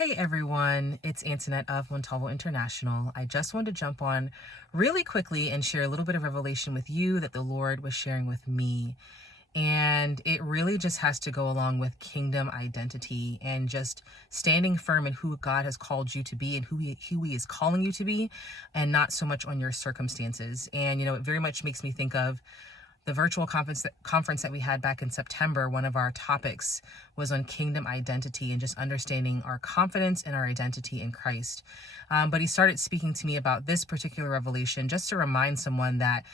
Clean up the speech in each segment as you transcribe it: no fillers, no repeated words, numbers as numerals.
Hey everyone, it's Antonette of Montalvo International. I just wanted to jump on really quickly and share a little bit of revelation with you that the Lord was sharing with me. And it really just has to go along with kingdom identity and just standing firm in who God has called you to be and who he is calling you to be, and not so much on your circumstances. And, it very much makes me think of the virtual conference that we had back in September. One of our topics was on kingdom identity and just understanding our confidence and our identity in Christ. But he started speaking to me about this particular revelation just to remind someone that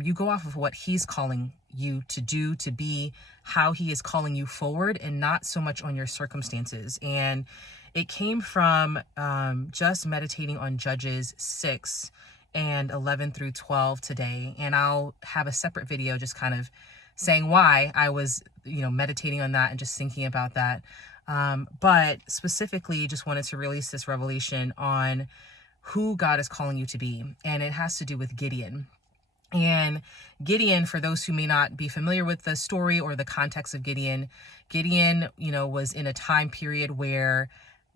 you go off of what he's calling you to do, to be, how he is calling you forward, and not so much on your circumstances. And it came from just meditating on Judges 6 and 11 through 12 today. And I'll have a separate video just kind of saying why I was, meditating on that and just thinking about that. But specifically just wanted to release this revelation on who God is calling you to be. And it has to do with Gideon. And Gideon, for those who may not be familiar with the story or the context of Gideon, was in a time period where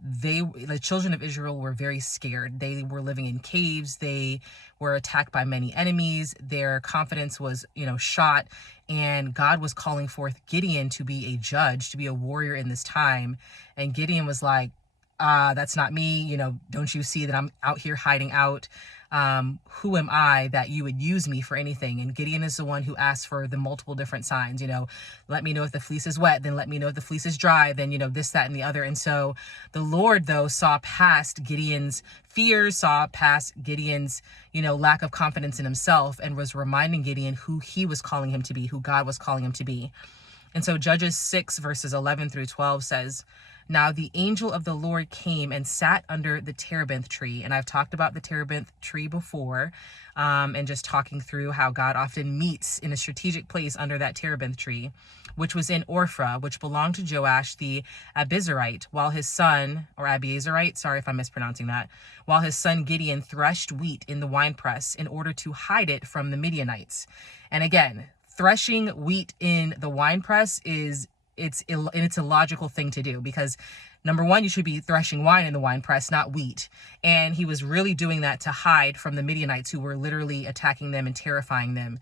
the children of Israel were very scared. They were living in caves. They were attacked by many enemies. Their confidence was, shot. And God was calling forth Gideon to be a judge, to be a warrior in this time. And Gideon was like, that's not me. Don't you see that I'm out here hiding out? Who am I that you would use me for anything? And Gideon is the one who asked for the multiple different signs, let me know if the fleece is wet, then let me know if the fleece is dry, then, this, that, and the other. And so the Lord, though, saw past Gideon's fears, saw past Gideon's, lack of confidence in himself, and was reminding Gideon who he was calling him to be, who God was calling him to be. And so Judges 6 verses 11 through 12 says, "Now the angel of the Lord came and sat under the terebinth tree." And I've talked about the terebinth tree before, and just talking through how God often meets in a strategic place under that terebinth tree, which was in Ophrah, which belonged to Joash the Abiezrite, while his son, or Abiezrite, sorry if I'm mispronouncing that, while his son Gideon threshed wheat in the winepress in order to hide it from the Midianites. And again, threshing wheat in the winepress it's a logical thing to do, because number one, you should be threshing wine in the wine press, not wheat. And he was really doing that to hide from the Midianites, who were literally attacking them and terrifying them.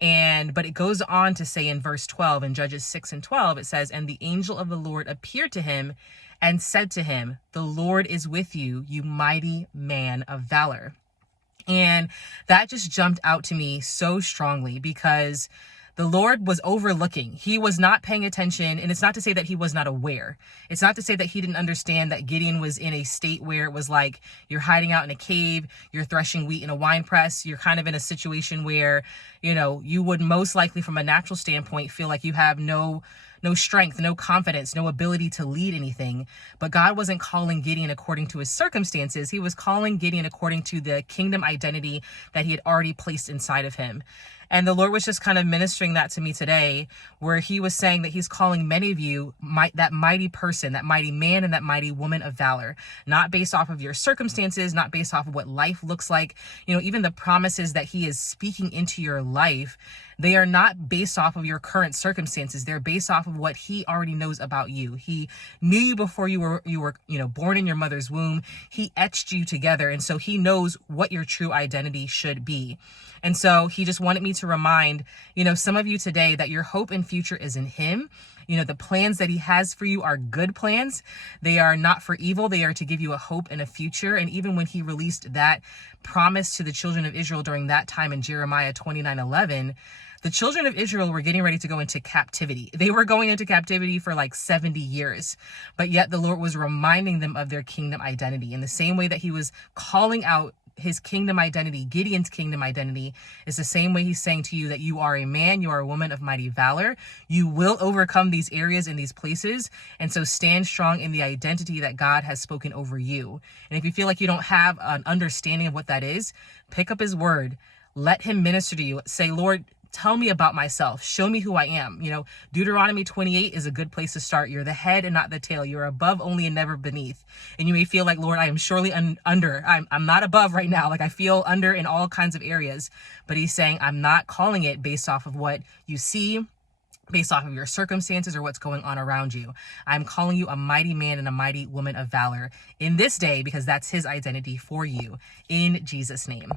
But it goes on to say in verse 12, in Judges 6 and 12, it says, "And the angel of the Lord appeared to him and said to him, 'The Lord is with you, you mighty man of valor.'" And that just jumped out to me so strongly, because the Lord was overlooking. He was not paying attention. And it's not to say that he was not aware. It's not to say that he didn't understand that Gideon was in a state where it was like, you're hiding out in a cave, you're threshing wheat in a wine press. You're kind of in a situation where, you would most likely from a natural standpoint feel like you have no strength, no confidence, no ability to lead anything. But God wasn't calling Gideon according to his circumstances. He was calling Gideon according to the kingdom identity that he had already placed inside of him. And the Lord was just kind of ministering that to me today, where he was saying that he's calling many of you that mighty person, that mighty man, and that mighty woman of valor, not based off of your circumstances, not based off of what life looks like. Even the promises that he is speaking into your life, they are not based off of your current circumstances. They're based off of what he already knows about you. He knew you before you were born in your mother's womb. He etched you together. And so he knows what your true identity should be. And so he just wanted me to remind, some of you today that your hope and future is in him. The plans that he has for you are good plans. They are not for evil. They are to give you a hope and a future. And even when he released that promise to the children of Israel during that time in Jeremiah 29:11, the children of Israel were getting ready to go into captivity. They were going into captivity for like 70 years. But yet the Lord was reminding them of their kingdom identity. In the same way that he was calling out his kingdom identity, Gideon's kingdom identity, is the same way he's saying to you that you are a man, you are a woman of mighty valor. You will overcome these areas and these places. And so stand strong in the identity that God has spoken over you. And if you feel like you don't have an understanding of what that is, pick up his word. Let him minister to you. Say, "Lord, tell me about myself. Show me who I am." Deuteronomy 28 is a good place to start. You're the head and not the tail. You're above only and never beneath. And you may feel like, "Lord, I am surely under. I'm not above right now. Like I feel under in all kinds of areas." But he's saying, I'm not calling it based off of what you see, based off of your circumstances or what's going on around you. I'm calling you a mighty man and a mighty woman of valor in this day, because that's his identity for you, in Jesus' name.